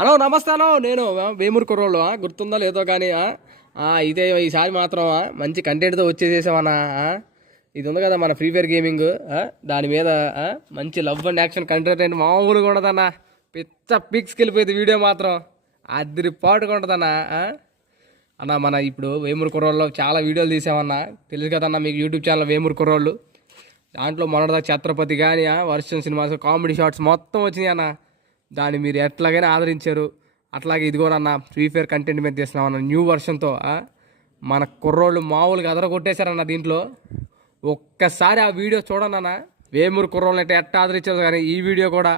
Hello నమస్తే అలో నేను వేమూరు కుర్రోళ్ళు గుర్తుందో లేదో కానీ ఇదే ఈసారి మాత్రం మంచి కంటెంట్తో వచ్చేసేసామన్నా. ఇది ఉంది కదా మన ఫ్రీ ఫైర్ గేమింగ్, దాని మీద మంచి లవ్ అండ్ యాక్షన్ కంటెంట్ మామూలుగా ఉండదన్నా. పిచ్చ పిక్స్కి వెళ్ళిపోయింది వీడియో మాత్రం అదిరిపాటుగా ఉంటుందన్నా. అన్న మన ఇప్పుడు వేమూరు కుర్రోళ్ళు చాలా వీడియోలు తీసామన్నా, తెలుసు కదన్నా మీకు యూట్యూబ్ ఛానల్ వేమూరు కుర్రోళ్ళు. దాంట్లో మొన్నటిదా ఛత్రపతి కానీ వర్షం సినిమాస్ కామెడీ షార్ట్స్ మొత్తం వచ్చినాయి అన్న. దాన్ని మీరు ఎట్లాగైనా ఆదరించారు. అట్లాగే ఇదిగోనన్న ఫ్రీ ఫైర్ కంటెంట్ మీద తీస్తున్నామన్న న్యూ వర్షన్తో. మన కుర్రోళ్ళు మామూలుగా అదరగొట్టేశారన్న దీంట్లో. ఒక్కసారి ఆ వీడియో చూడండి అన్న. వేమూరు కుర్రోళ్ళు అంటే ఎట్లా ఆదరించారు కానీ ఈ వీడియో కూడా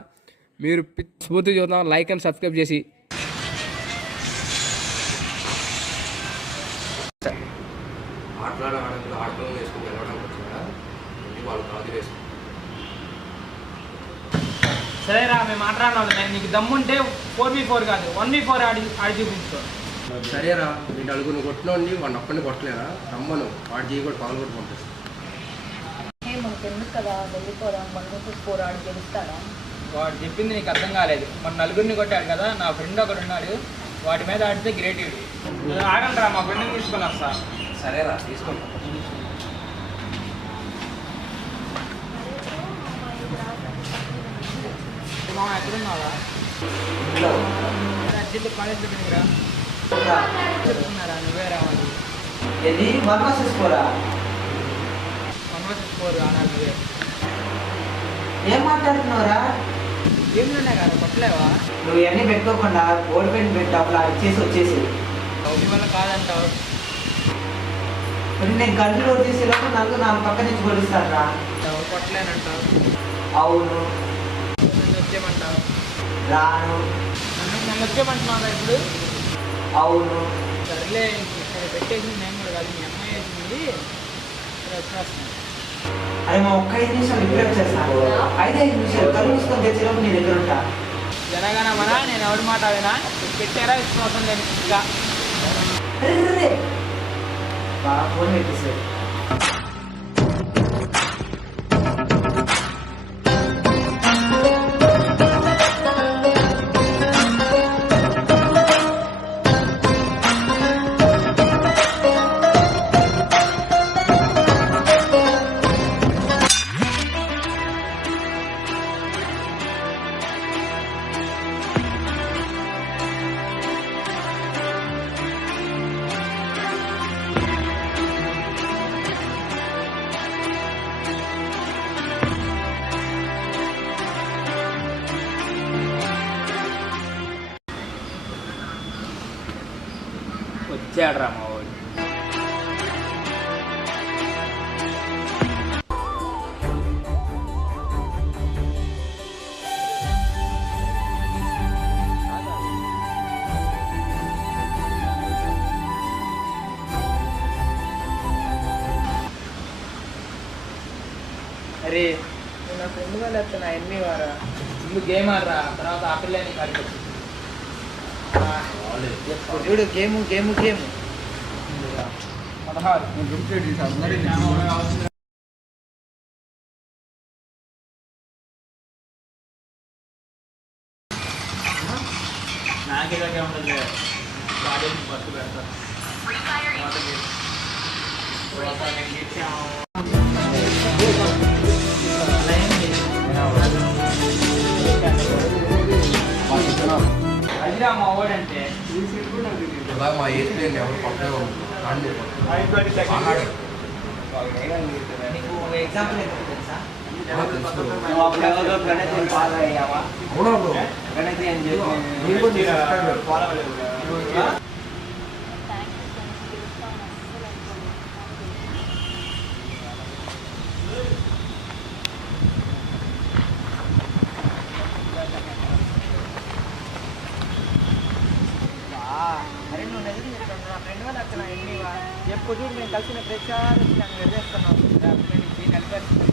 మీరు పూర్తి చూద్దాం. లైక్ అండ్ సబ్స్క్రైబ్ చేసి సరేరా మేము మాట్లాడినాం. నేను నీకు దమ్ముంటే 4v4 కాదు 1v4 ఆడి చూపించుకో. సరేరా మీ నలుగురిని కొట్టినోండి వాడిని ఒక్కడిని కొట్టలేరా? రమ్మను వాడి చేయి కూడా పగలు కూడా పంపిస్తాను. మనకు ఎందుకు కదా వెళ్ళిపోదాం, 1v4 ఆడి గెలుస్తాడా? వాడు చెప్పింది నీకు అర్థం కాలేదు. మన నలుగురిని కొట్టాడు కదా, నా ఫ్రెండ్ ఒకడు ఉన్నాడు, వాటి మీద ఆడితే గ్రేట్. ఆడండి రా, మా ఫ్రెండ్ని తీసుకొని వస్తా. సరేరా తీసుకుంటా. ఎక్కడున్నావా? అర్జెంట్ కాలేజ్ పెట్టినరా చెప్తున్నారా? నువ్వే రావాలి. 1v4 ఆడాలి నువ్వే. ఏం మాట్లాడుతున్నావురా? గేమ్లోనే కదా కొట్టలేవా? నువ్వు ఇవన్నీ పెట్టుకోకుండా బోర్డు పెన్ పెట్టి అప్పుడు ఇచ్చేసి వచ్చేసి ఒకటి వల్ల కాదంటావు. మరి నేను గంటలు వచ్చేసేలోపు నాకు పక్క నుంచి కొలుస్తాను రా. కొట్టలేనంటావు. అవును. వచ్చేయమంటావు. రాను. నన్ను వచ్చేయమంటున్నావు ఇప్పుడు. అవును. సర్లే ఇక్కడ పెట్టేసింది నేను కూడా కాదు, మీ అమ్మాయి వేసింది. వచ్చేస్తాను. అరే మా ఒక్క 5 నిమిషాలు ఇప్పుడే వచ్చేస్తాను. 5 నిమిషాలు కళ్ళు తీసుకొని తెచ్చేలోపు నీ దగ్గర ఉంటా. జనగానా మనా నేను ఎవరి మాట వినా. పెట్టారా విశ్వాసం లేదు ఇంకా. బాగా ఫోన్ పెట్టేసాడు. వచ్చాడు రా మా వాడు. అరే నా ఫ్రెండ్ వాళ్ళు వస్తున్నా ఎన్ని వారా. ముందు గేమ్ ఆడరా, తర్వాత ఆ పిల్ల నీకు అడిగి చూడు గేము గేము గేము 16. నాకే ఉండదు. ఫస్ట్ పెడతా. అదిరా మా ఓడంటే మా ఏజ్ ఎవరు పక్కనే నీకు ఎగ్జాంపుల్ ఏంటో తెలుసా? నువ్వు అప్పుడు ఎవరో గణితం ఫాలో అయ్యావా? గణితం అని చెప్పి ఫాలో అవ్వలేదు. అరే నువ్వు నిజం చెప్పాను. నా ఫ్రెండ్ వాళ్ళు అక్కడ ఎన్నివా ఎప్పుడు చూడు మేము కలిసిన ప్రచారం వెళ్ళేస్తున్నాం. కలిపేస్తున్నాం.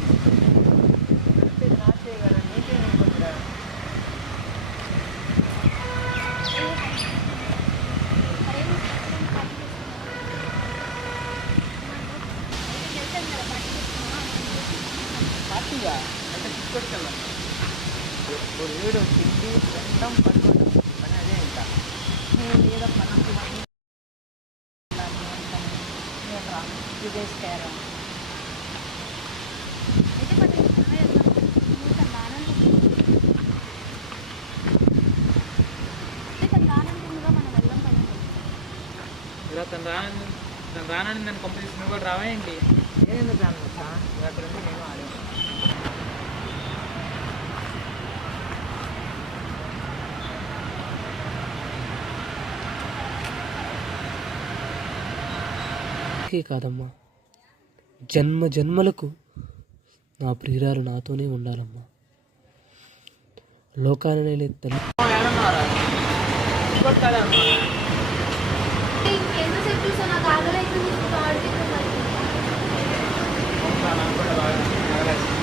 నా చేయగలరు నీకేమైపోతుందా? పార్టీగా అంటే తీసుకొచ్చాను. వీడు తిండి తినడం పడుకోవడం పని అదే. చేసుకోరా. అయితే మరి నువ్వు తను రానంటుందిగా మనం వెళ్దాం పైన. ఇలా తను రానని నన్ను కంప్లీట్ నువ్వు కూడా రావా ఏంటి? నేను ఎందుకు రాను మచ్చా? నువ్వు అక్కడ ఉండి నేను ఆడాను. కాదమ్మా, జన్మ జన్మలకు నా ప్రియురాలు నాతోనే ఉండాలమ్మా. లోకాన్ని నేలే తల్లి ఏమన్నారా కొట్టాలమ్మా. ఎంతసేపు చూసా నాకు ఆగలేదు. నాకు కూడా బాగా